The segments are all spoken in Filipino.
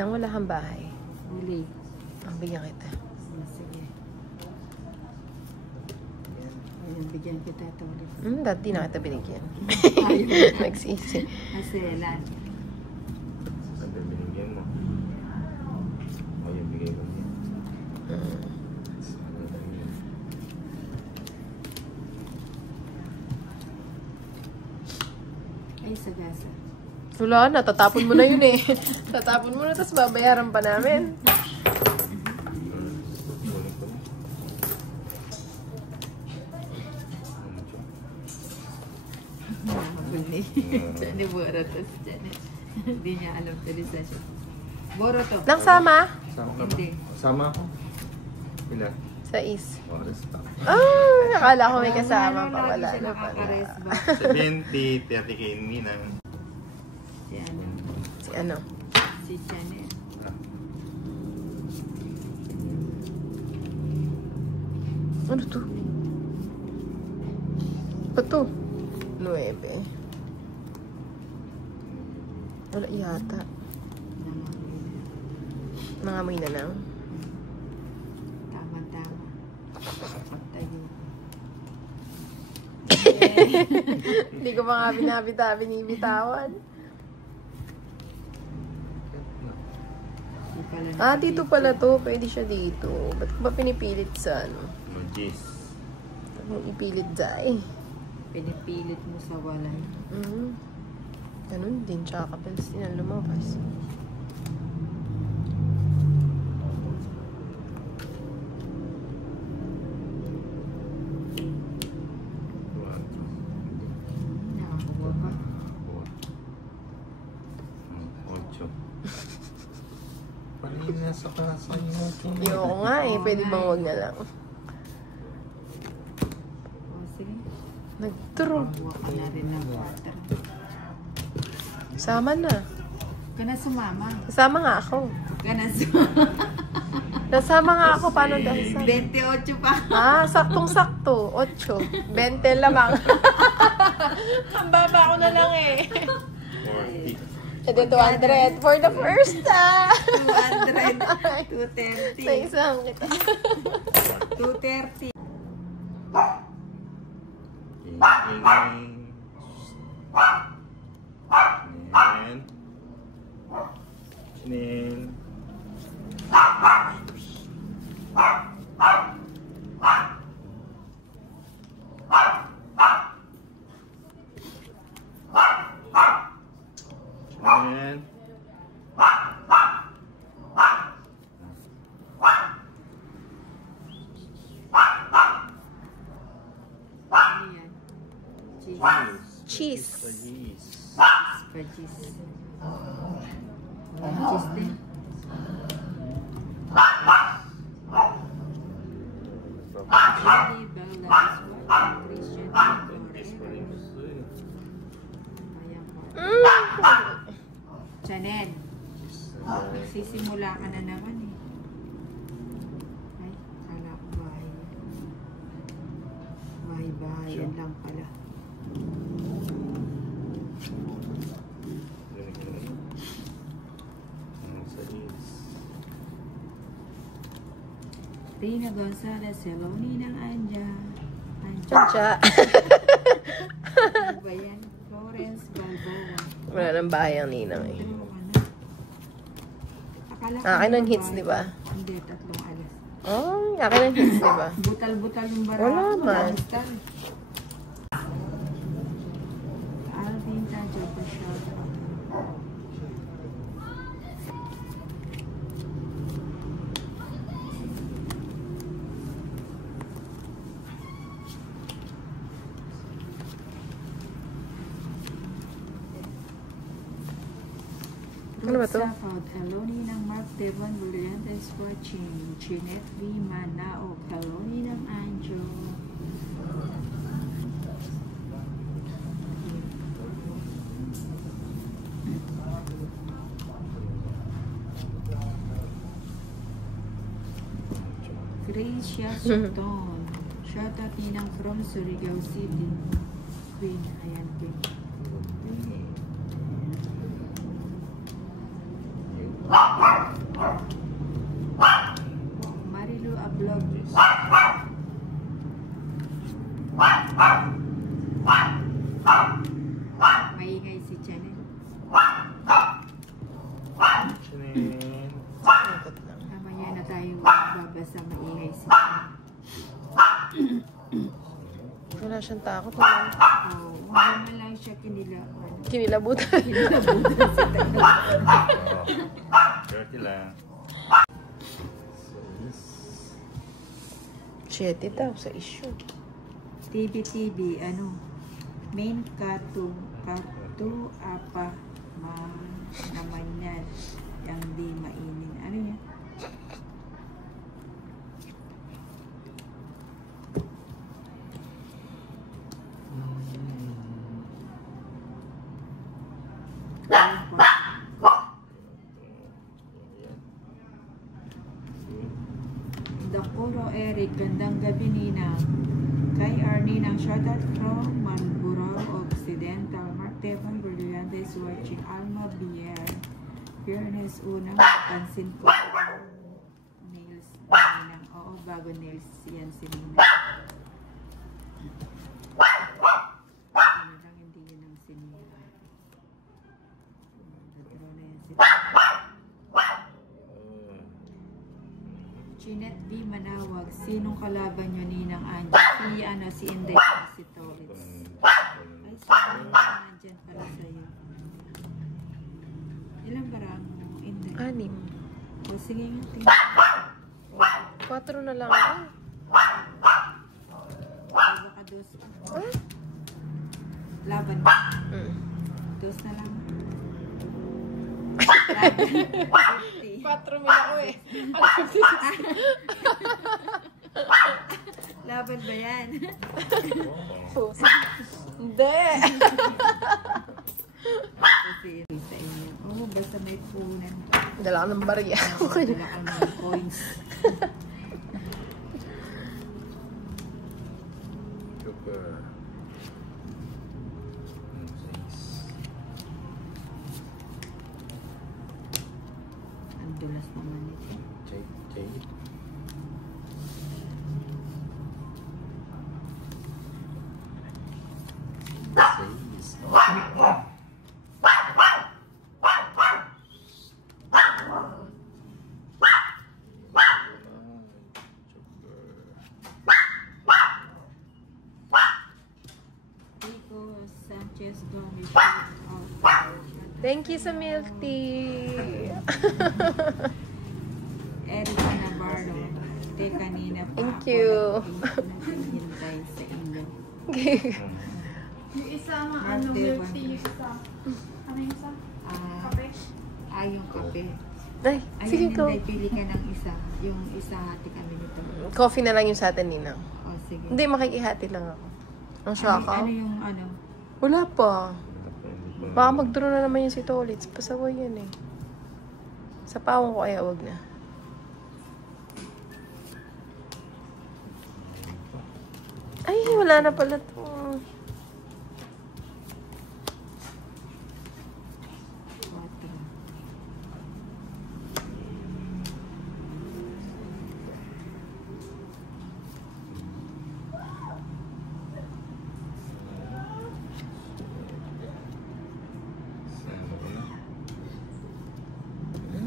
Nang wala kang bahay. Uli. Ang bigyan kita. Sige. Ayan, bigyan kita ito ulit. Dati na kita binigyan. Nagsisi. Maselan. Sabi binigyan mo. Ayun, bigay ko niya. Ay, sagasa. Wala na, tatapon mo na yun eh. Tatapon mo na, tapos babayaran pa namin. Diyan Boroto si Janet. Hindi niya alam utilization. Boroto. Nang sama? Hindi. Sama ako. Ilan? Sa is. Oras pa. Akala ko may kasama pa. Wala Lagi siya na pala. nakaka-rest ba? 70, 30 kay Minang. Si ano? Si ano? Si Janet. Ano to? Ba't to? 9. Wala yata. Nangamoy na lang. Tama-tama. Magtayo. Hindi ko pa nga binibitawan. Dito pala to. Pwede siya dito. Ba't ko ba pinipilit sa ano? Magis. Ba't mo ipilit dahil? Pinipilit mo sa walay. Ganun din. Tsaka kapals din ang lumabas. Nakakuha ka. 8. Paling nasa kasan mo. Ayoko nga eh. Pwede bang wag na lang? O, sige. Nagturo. Kuha ka na rin ng water. Sama na. Ka na sumama. Kasama nga ako. Ka na sumama. Nasama nga ako. Paano dahil sa... 28 pa. Saktong-sakto. 8. 20 lamang. Ang baba ko na lang eh. 40. Edi 200 for the first time. 200. 230. Sa isang kita. 230. Chanel. Chanel. Ayan. Cheese. Cheese. Spagis. Cheese din. Lily Bella is watching Christian forever. Ayan po. Chanel. Nagsisimula ka na naman eh. Ay, kala ko bahay. Bahay-bahayan lang pala. Rina Gonzalez, hello Ninang Anja. Tcha. Ano ba yan? Florence Balboa. Wala nang bahay ang ninang eh. Akala ko Akin ang yung hits, bahay. di ba? Hindi, 3 alas. Akin ang hits, di ba? Butal-butal yung barako. Wala man. Butal. Alvin Tajo, shout out. Ano ba to? Hello Ninang Mark Devon Williams watching. Jeanette V. Manao. Hello Ninang Anjo. Gracia Soton. Shout out Ninang from Surigao City. Queen. Ayan, Queen. Queen. Maingay si Chanel. Janine. Ikot lang. Mamaya na tayo babasa, maingay si Chanel. Wala siyang takot. Wala. Oh, naman lang siya Kinilabutan. kinilabutan sa tayo. Dirty lang. 7 daw sa issue. TV, main katu apa naman yan. Yang di mainin. Ano yan? Dakuro Eric, gandang gabi Ninang. Kay Arnie ng shoutout from Marlborough Occidental. Mark Devon Brillantes watching Alma Bier. Fairness unang pansin ko. Nails ni Ninang. Oo, bago nails yan si Ninang. Ano lang, hindi yun ang sinila. Dadro na yan si Chinet B. Manawag. Sinong kalaban nyo Ninang Angie? Si Inday si Torres. Ay, sorry. Nandyan pala sa'yo. Ilang barang Inday? 6. O sige nga, tingnan. 4 na lang ako. Baka dos. Ah? Laban mo. Dos na lang. Laban. 4 mil ako eh. Laban ba yan? Hindi. Kasi sa inyo. Oh, basta may punan. Dala ko ng barya. Dala ka ng coins. Super. Ang dulas naman ito. Jade. Rico Sanchez Gomez. Thank you sa milk tea. Erica Navarro. Kanina pa. Thank you. Naghihintay sa inyo. Yung isa nga, Mark milk Devon. tea, yung isa. Ano yung isa? Ah, Kape? yung kape. Ay, sige Ayun, ko. Inday, pili ka ng isa. Yung isa hati kami nito. Coffee na lang yung sa atin, Ninang. O, sige. Hindi, makikihati lang ako. Ang saka. Ano yung ano? Wala pa. Baka mag-draw na naman yung si Tolitz. Pasaway yan eh. Sa pawang ko kaya wag na. Ay, wala na pala to. Water.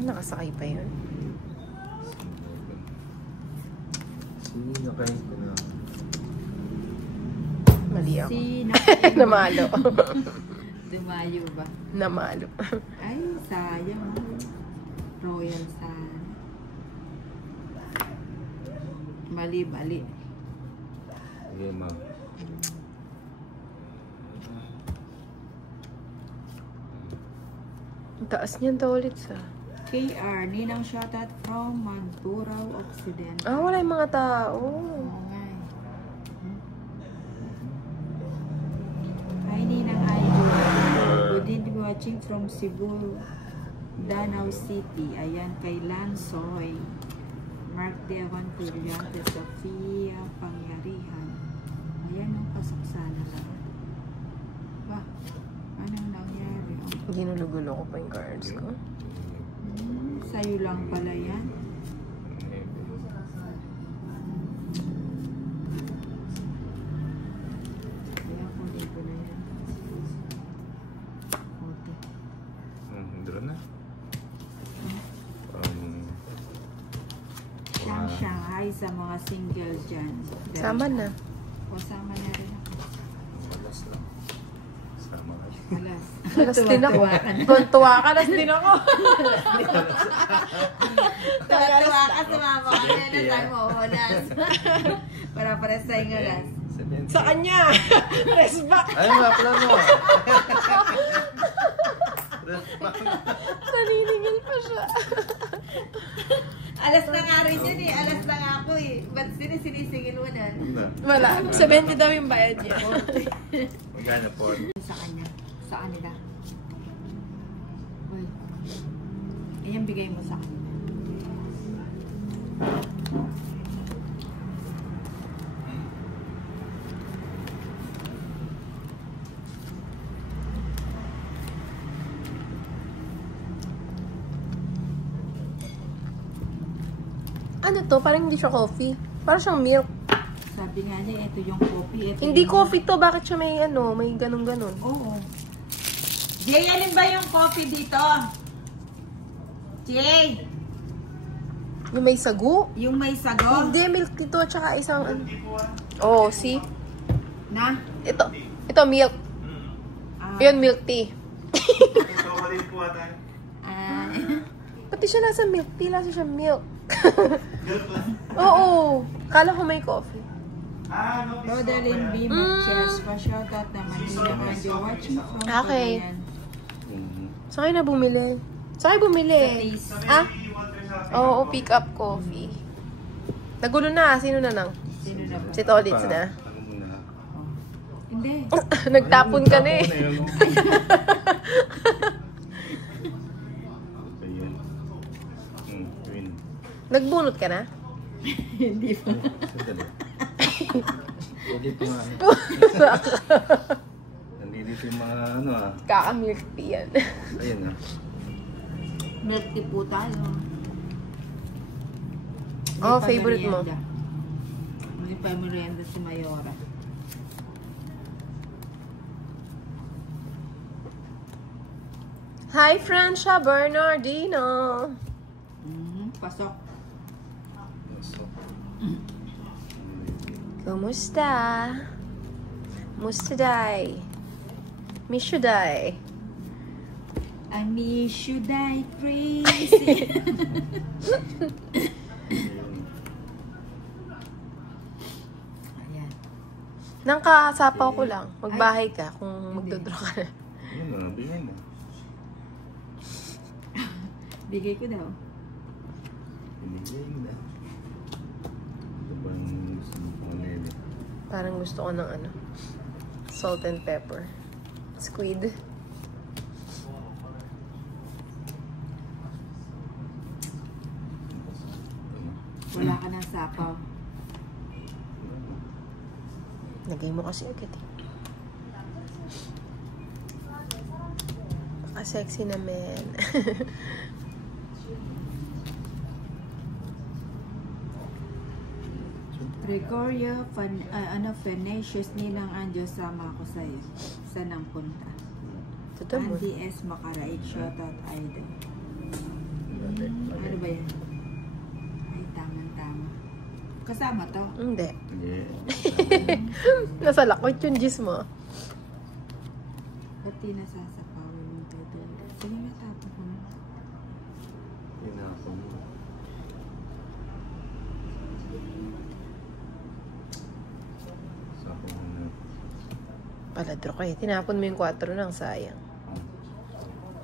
Nakasakay pa yun. Sino kayo ko na? Mali ako. Namalo. Namalo. Dumayo ba? Namalo. Ay, sayang. Royal sana. Mali. Sige, ma'am. Ang taas niyan Tolitz ah. KR, Ninang shoutout from Magburao Occidental. Ah, wala yung mga tao. Oo nga eh. Hi, Ninang Idol. Good evening watching from Cebu, Danau City. Ayan, kay Lansoy. Mark Devon Brillante, Sofia Pangyarihan. Ayan, ang pasaksana lang. Ba, anong nangyari? Ginulo-gulo ko pa yung cards ko. Sa'yo lang pala yan. Kaya kunin ko na yan. Hi sa mga single dyan. Sama na. O, sama na rin ako. Malas lang. Sama kayo. Alas. Alas din ako. Tuwa-tuwa ka na. Tuwa ka, alas din ako. Tuwa-tuwa ka, sumama ka na na tayo mo, alas. Para pares tayong alas. 70. Sa kanya. Rest back. Ay, nga pala mo. Naniningil pa siya. Alas na nga rin yun eh. Alas na nga ako eh. Ba't sinisingil mo na? Wala. 70 daw yung bayad niya. Magkano po? Sa kanya. Sa kanila. Uy. Ayan, bigay mo sa kanya. Ano to? Parang hindi siya coffee. Parang siyang milk. Sabi nga niya, ito yung coffee. Ito Hindi yung... coffee to. Bakit siya may ano? May ganun-ganun. Oo. Jay, alin ba yung coffee dito? Jay! Yung may sagu? Yung may sago? Hindi, milk dito. Tsaka isang ano. Oh, see? Na? Ito milk. Ah. Yun, milk tea. Ah. Pati siya nasa milk tea. Lasa siya milk. Oo. Kala ko may coffee. Rodalyn B. Cheers pa shoutout na Manila and you're watching from Okay. Korean. Saan kayo na bumili? Saan kayo bumili? Sa taste. Ah? Oo, pick up coffee. Nagulo na. Sino na nang? Sino na ba? Si Tolits na. Ano muna? Hindi. Nagtapon ka na eh. Win. Nagbunot ka na? Hindi pa. Sandali. Dito nga. Nandito yung mga ano ah. Kaka-milk tea yan. Ayan ah. Milk tea po tayo. Oh, Hindi pa favorite mo? merienda. Hindi pa merienda si Mayora. Hi, Francia Bernardino. Pasok. So, Kumusta? Musta day? Miss you day? I miss you, die crazy. Ayan. Nang kasapaw ko lang. Magbahay ka kung magdodraw ka na. yun na. Bigyan mo. Bigay ko daw. Binigay na. Ito ba yung gusto mo pang nene? Parang gusto ko ng ano. Salt and pepper. Squid. Wala ka ng sapaw. Lagay mo kasi agad eh. Sexy naman. Gregorio, Fenicius, Ninang Anjo, sama ako sa'yo. Saan ang punta? Totoo mo. Andy S. Makaraig, shoutout idol. Ano ba yan? Ay, tamang-tama. Kasama to? Hindi. Hindi. Nasa lakwat yung gis mo. Ba't di nasasapawin mo ito? Sige nga, tapos ko na. Tinapon mo. Sapo mo na. Paladro kayo. Tinapon mo yung 4 nang sayang.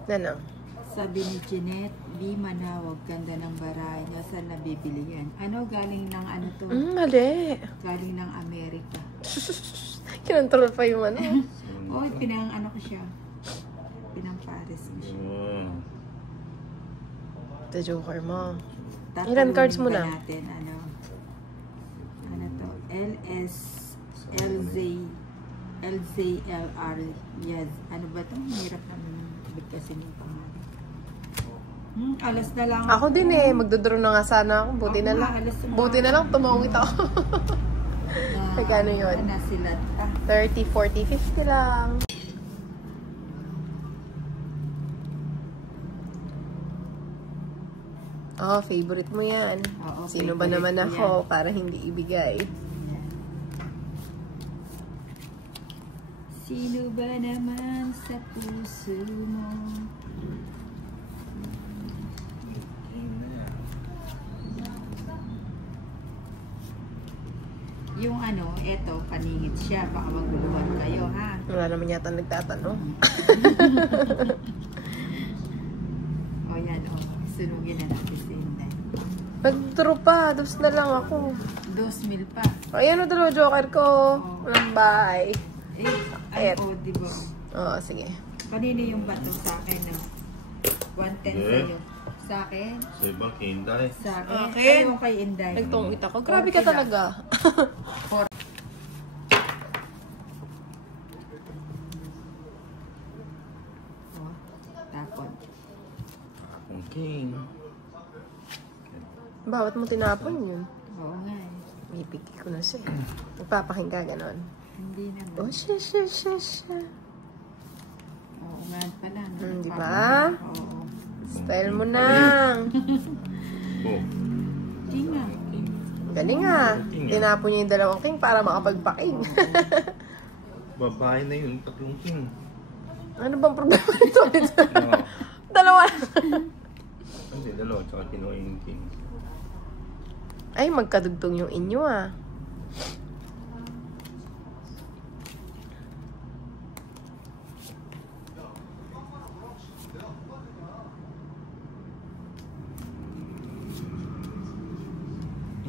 Nanang. Sabi ni Jeanette, di manawag, ganda ng baray niya. Saan nabibili yan? Ano, galing ng ano to? Mali. Galing ng Amerika. Kinontrol pa yung ano. Oh, pinang ano ko siya. Pinang Paris ko siya. Oo. The joker mo. Tatanungin Ilan cards mo pa na? Natin, ano to? LS, LZ, LZLR. Yes. Ano ba to? Mahirap naman bigkasin yung pangalan. Alas na lang Ako din eh. Magdodraw na nga sana ako. Buti na Ako lang. nga, alas na. Buti na lang. Tumawit ako. Magkano yun? Na sila. 30, 40, 50 lang. Oh, favorite mo yan. Oo, Sino ba favorite naman ko ako para hindi ibigay? Sino ba naman sa puso mo? Yung ano, eto, paningit siya. Baka maguluhan kayo, ha? Wala naman yata nagtatanong. O yan, o. Sunugin na natin si Inday. Nag-draw pa. Dos na lang ako. 2,000 pa. Ayan o, dalawa joker ko. Walang bahay. Ay, Ayan. o, diba? Oo, sige. Kanino yung bato sa akin, no? 110 sa'yo. Sa akin? Sa ibang Inday. Sa akin? Akin? Ayaw kay Inday. Nagtungit ako. Grabe ka talaga. O, tapon. Akong king. Bawat mo tinapon yun. Oo nga eh. Ipigil ko na siya. Magpapaking ka ganon. Hindi naman. Oh, siya. Oo nga pala. No? Di ba? Oo. Style mo nang. Oh. King nga. Galing ah. Tinapon niya yung dalawang king para makapagpaking. Babae na yun, tatlong king. Ano bang problema nito? No. Dalawa. Hindi, dalawa, tsaka kinuha yung king. Ay, magkadugtong yung inyo ah.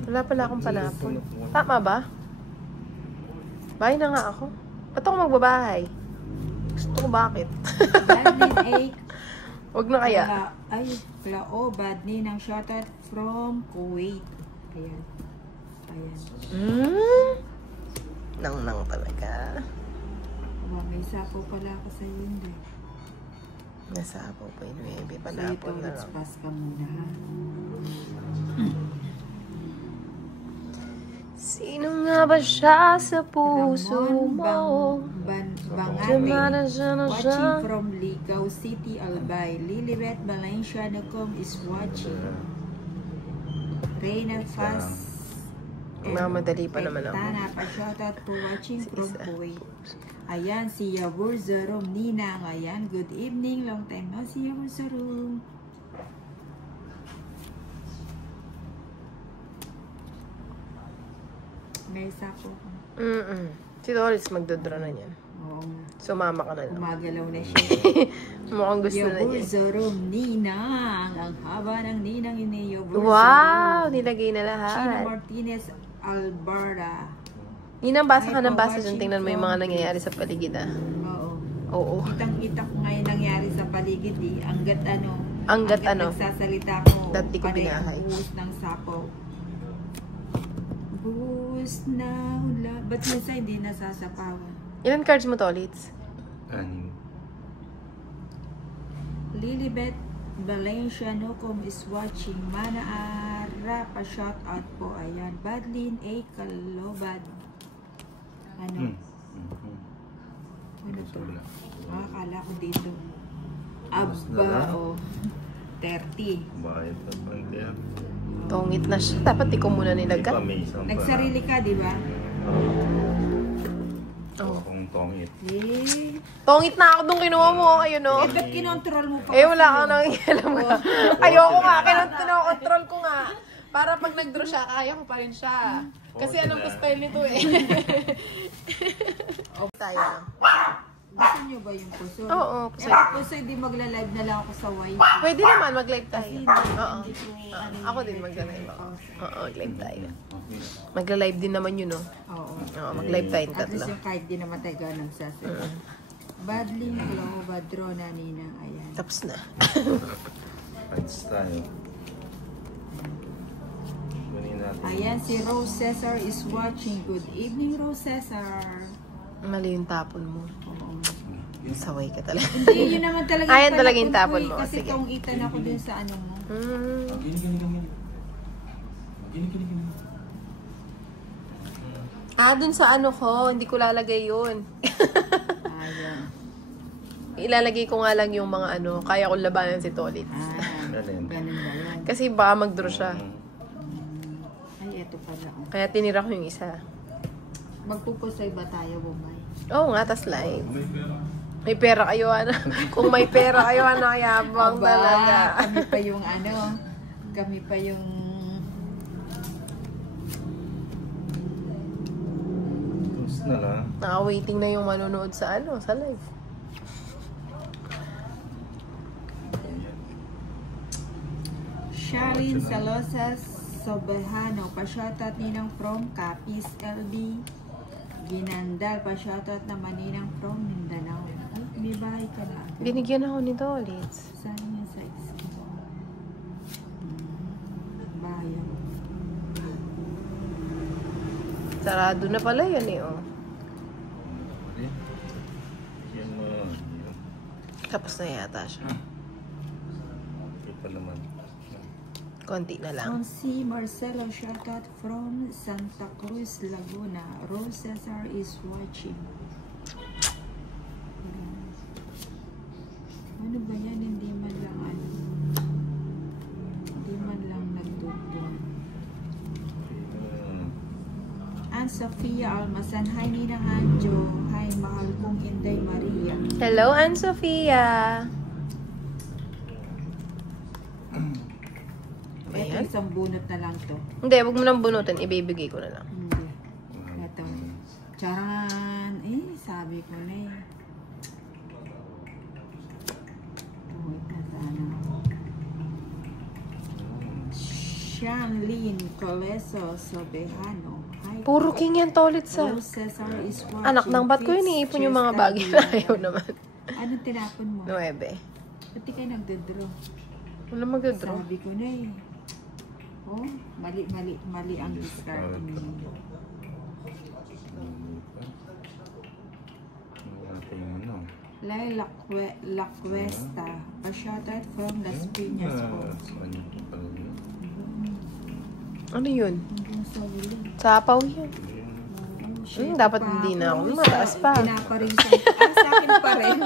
Wala pala akong panapon. Tama ba? Bahay na nga ako. Ba't ako magbabahay? Gusto ko bakit? Badnin 8. Wag na kaya. Ay, Klao, Badnin ang shoutout from Kuwait. Ayan. Nang talaga. May sapo pala ako sa yun din. Nasa po pa yun. Maybe So ito, panapon na let's lang. pass ka muna ha. Sino nga ba siya sa puso mo? Jumana siya na siya. Watching from Ligao City, Albay. Lilibet Valenciano.com is watching. Reyna Fast. Mamadali pa naman ako. Tana pa shoutout for watching from Kuwait. Ayan, si Yabur Zerom Ninang. Ayan, good evening. Long time no see Yabur Zerom. May sapo. Si Doris magdodraw na niyan. Oo nga. Sumama ka na lang. Umagalaw na siya. Mukhang gusto na Yabur niya. Zerom Ninang. Ang haba ng ninang ini Yabur Wow! Nilagay na Chino lahat. Martinez Alberta. Ninang, basa ka ng Ay, basa watching dyan. Tingnan mo yung mga from nangyayari sa paligid ah. Oo. Oo. Kitang-kita ko ngayon nangyari sa paligid eh. Hanggat Hanggat ano? nagsasalita ko. Dati ko panay ang binahay. buhos ng sapo. Buhos na hula. Ba't minsan hindi nasasapawan? Ilan cards mo to, Litz? Anim. Lilibet Valenciano.com is watching. Mana Ara pa shout out po. Ayan. Badlin A. Kalobad. Ano? Ano to? Akala ko dito. Abba o 30. Bayad na pang kaya. Tongit na siya. Dapat ikaw muna Di ba nilagay. may isang Nagsarili ka, di ba? Oh. Akong tongit. Eh. Tongit na ako nung kinuha mo. Ayun o. Ba't kinontrol mo pa? Eh, wala kang nangialam ka. Ayoko nga. Kinokontrol ko nga. Para pag nag-draw siya, kaya ko pa rin siya. Kasi alam ko style nito eh. Tayo. Gusto nyo ba yung puso? Oo, puso. Puso, hindi magla-live na lang ako sa YT. Pwede naman, mag-live tayo. Hindi, Oo. hindi ko, ano, Ako din mag-live ako. Oo, mag-live tayo. Okay. Magla-live din naman yun, no? Oo. Oo, mag-live tayong At tatlo. least yung kahit di naman tayo ganun sasabi. Badling Glow, Badro na ninang. Ayan. Tapos na. Fights tayo. Kunin natin. Ayan, si Rose Cesar is watching. Good evening, Rose Cesar. Mali yung tapon mo. Oo. Saway ka talaga. Hindi, yun naman talaga. Ayan talaga yung talakon ko tapon eh, mo. Kasi Sige. kung itan ako dun sa ano mo. Dun sa ano ko, hindi ko lalagay yun. Ayan. Ilalagay ko nga lang yung mga ano, kaya kong labanan si Tolitz. Ah. Alin? Ganun ba yun? Kasi baka mag-draw siya. Ay, eto pala. Oh. Kaya tinira ko yung isa. Magpupusay ba tayo, Bombay? Oo nga, tas live. May pera. May pera kayo, ano? Kung may pera kayo, ano, yabang talaga. Kami pa yung ano, kami pa yung... Tapos na lang. Naka-waiting na yung manonood sa ano, sa live. Sharin Salosas Sobehano, pa-shoutout ninang from Capiz LB. Ginandal, pa-shoutout naman ninang from Mindanao. Ay, may bahay ka na. Binigyan ako nito ulit. Saan yung size ko? Bayan. Sarado na pala yun eh, oh. Yan mo. Yan. Tapos na yata siya. Okay pa naman. Konti na lang. Si Marcelo, shoutout from Santa Cruz, Laguna. Rose Cesar is watching. Ano ba yan? Hindi man lang ano. Hindi man lang nagtutun. Ann Sofia Almasan. Hi, Ninang Anjo. Hi, mahal kong Inday Maria. Hello, Ann Sofia. Ito, isang bunot na lang to. Hindi, wag mo nang bunutin. Ibibigay ko na lang. Hindi. Ito. Charan. Eh, sabi ko na eh. Wait na sana. Shanlin Coleso Sobehano. Hi. Puro king yan tolit sa. Rose Cesar is watching. Anak ng ba't ko iniipon yung mga bagay na ayaw naman. Anong tinapon mo? 9. Ba't di kayo nagdodraw? Wala mag-draw. Sabi ko na eh. Oh, mali ang discard ninyo. Lai Lacuesta, a shoutout from Las Piñas po. Ano yun? Hanggang sa huli. Sapaw yun. Dapat hindi na ako. Mataas pa. Pinaparin sa akin pa rin.